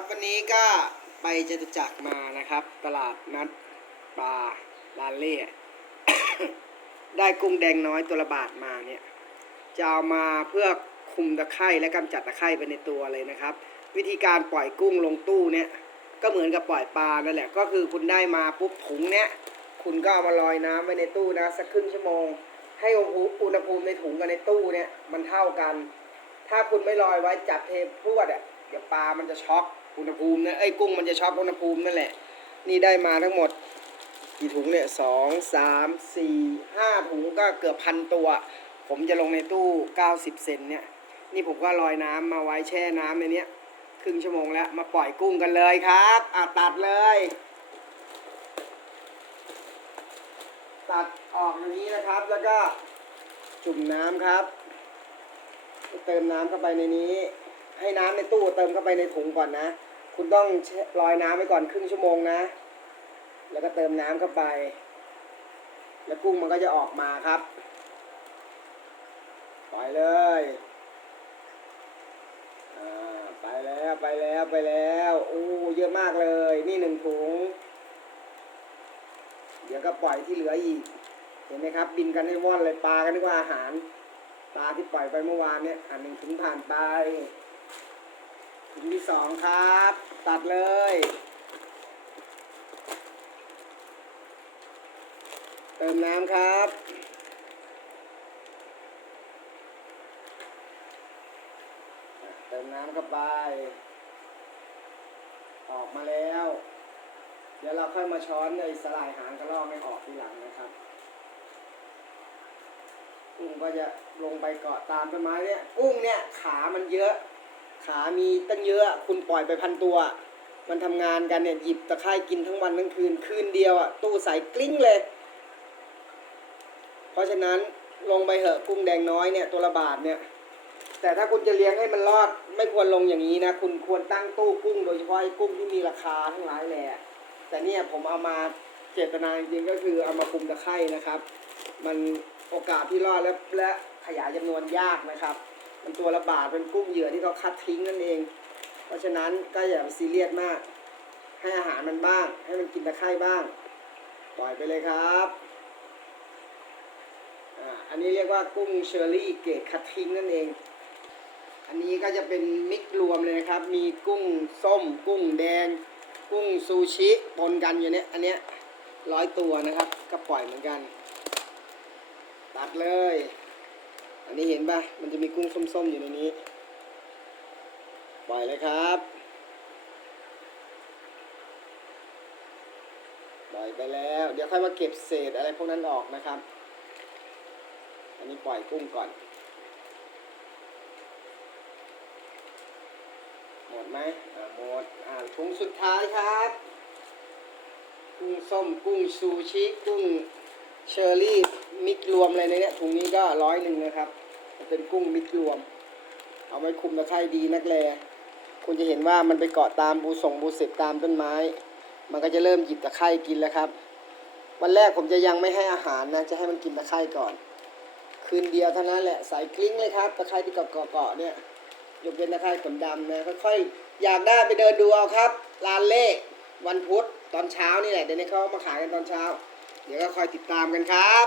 ครับวันนี้ก็ไปจตุจักรมานะครับ ตลาดนัดปลาลานเล่ได้กุ้งแดงน้อยตัวละบาทมาเนี่ยจะเอามาเพื่อคุมตะไคร่และกำจัดตะไคร่ไปในตัวเลยนะครับ วิธีการปล่อยกุ้งลงตู้เนี่ยก็เหมือนกับปล่อยปลานั่นแหละก็คือคุณได้มาปุ๊บถุงเนี่ยคุณก็เอามาลอยน้ำไว้ในตู้นะสักครึ่งชั่วโมง ให้อุณหภูมิในถุงกับในตู้เนี่ยมันเท่ากัน ถ้าคุณไม่ลอยไว้จับเทพรวดอะเดี๋ยวปลามันจะช็อก อุณหภูมินะเอ้กุ้งมันจะช็อกอุณหภูมินั่นแหละ นี่ได้มาทั้งหมดกี่ถุงเนี่ยสองสามสี่ห้าถุงก็เกือบพันตัว ผมจะลงในตู้ 90 เซนเนี่ย นี่ผมก็ลอยน้ำมาไว้แช่น้ำในนี้ครึ่งชั่วโมงแล้ว มาปล่อยกุ้งกันเลยครับอะตัดเลย ตัดออกอย่างนี้นะครับ แล้วก็จุ่มน้ำครับ เติมน้ำเข้าไปในนี้ ให้น้ำในตู้เติมเข้าไปในถุงก่อนนะ คุณต้องลอยน้ำไว้ก่อนครึ่งชั่วโมงนะ แล้วก็เติมน้ำเข้าไป แล้วกุ้งมันก็จะออกมาครับปล่อยเลยอ่าไปแล้วไปแล้วไปแล้วโอ้เยอะมากเลย นี่หนึ่งถุง เดี๋ยวก็ปล่อยที่เหลืออีก เห็นไหมครับ บินกันให้ว่อนเลยปลากันนึกว่าอาหารปลาที่ปล่อยไปเมื่อวานเนี่ยอันหนึ่งถุงผ่านไป ถุงที่สองครับ ตัดเลยเติมน้ำครับ เติมน้ำเข้าไป ออกมาแล้ว เดี๋ยวเราค่อยมาช้อนในสลายหางกระรอกให้ออกทีหลังนะครับกุ้งก็จะลงไปเกาะตามต้นไม้เนี่ยกุ้งเนี่ยขามันเยอะ ขามีตั้งเยอะคุณปล่อยไปพันตัว มันทำงานกันเนี่ยหยิบตะไคร่กินทั้งวันทั้งคืนคืนเดียวอะตู้ใสกลิ้งเลย เพราะฉะนั้นลงไปเหอะกุ้งแดงน้อยเนี่ยตัวละบาทเนี่ย แต่ถ้าคุณจะเลี้ยงให้มันรอด ไม่ควรลงอย่างนี้นะ คุณควรตั้งตู้กุ้งโดยเฉพาะกุ้งที่มีราคาทั้งหลายแหละแต่เนี่ยผมเอามาเจตนาจริงๆก็คือเอามาคุมตะไคร่นะครับ มันโอกาสที่รอดและและขยายจำนวนยากนะครับ มันตัวละบาทเป็นกุ้งเหยื่อที่เขาคัดทิ้งนั่นเอง เพราะฉะนั้นก็อย่าไปซีเรียสมาก ให้อาหารมันบ้าง ให้มันกินตะไคร่บ้าง ปล่อยไปเลยครับอันนี้เรียกว่ากุ้งเชอรี่เกรดคัดทิ้งนั่นเอง อันนี้ก็จะเป็นมิกรวมเลยนะครับ มีกุ้งส้ม กุ้งแดง กุ้งซูชิปนกันอยู่เนี้ยอันเนี้ยร้อยตัวนะครับ ก็ปล่อยเหมือนกัน ตัดเลย อันนี้เห็นปะมันจะมีกุ้งส้มๆอยู่ในนี้ ปล่อยเลยครับ ปล่อยไปแล้ว เดี๋ยวค่อยมาเก็บเศษอะไรพวกนั้นออกนะครับ อันนี้ปล่อยกุ้งก่อน หมดไหมอ่าหมด อ่าถุงสุดท้ายครับ กุ้งส้ม กุ้งซูชิ กุ้งเชอรี่ มิกรวมอะไรในเนี้ยถุงนี้ก็ร้อยหนึ่งนะครับ เป็นกุ้งมิกรวม เอาไว้คุมตะไคร่ดีนักแลคุณจะเห็นว่ามันไปเกาะตามบูส่งบูเสพตามต้นไม้ มันก็จะเริ่มหยิบตะไคร่กินแล้วครับ วันแรกผมจะยังไม่ให้อาหารนะจะให้มันกินตะไคร่ก่อน คืนเดียวเท่านั้นแหละใส่กลิ้งเลยครับตะไคร่ที่เกาะเกาะเนี่ยยกเว้นตะไคร่ขนดำนะค่อยๆอยากได้ไปเดินดูเอาครับร้านเลขวันพุธตอนเช้านี่แหละเดี๋ยวนี้เขามาขายกันตอนเช้า เดี๋ยวก็คอยติดตามกันครับ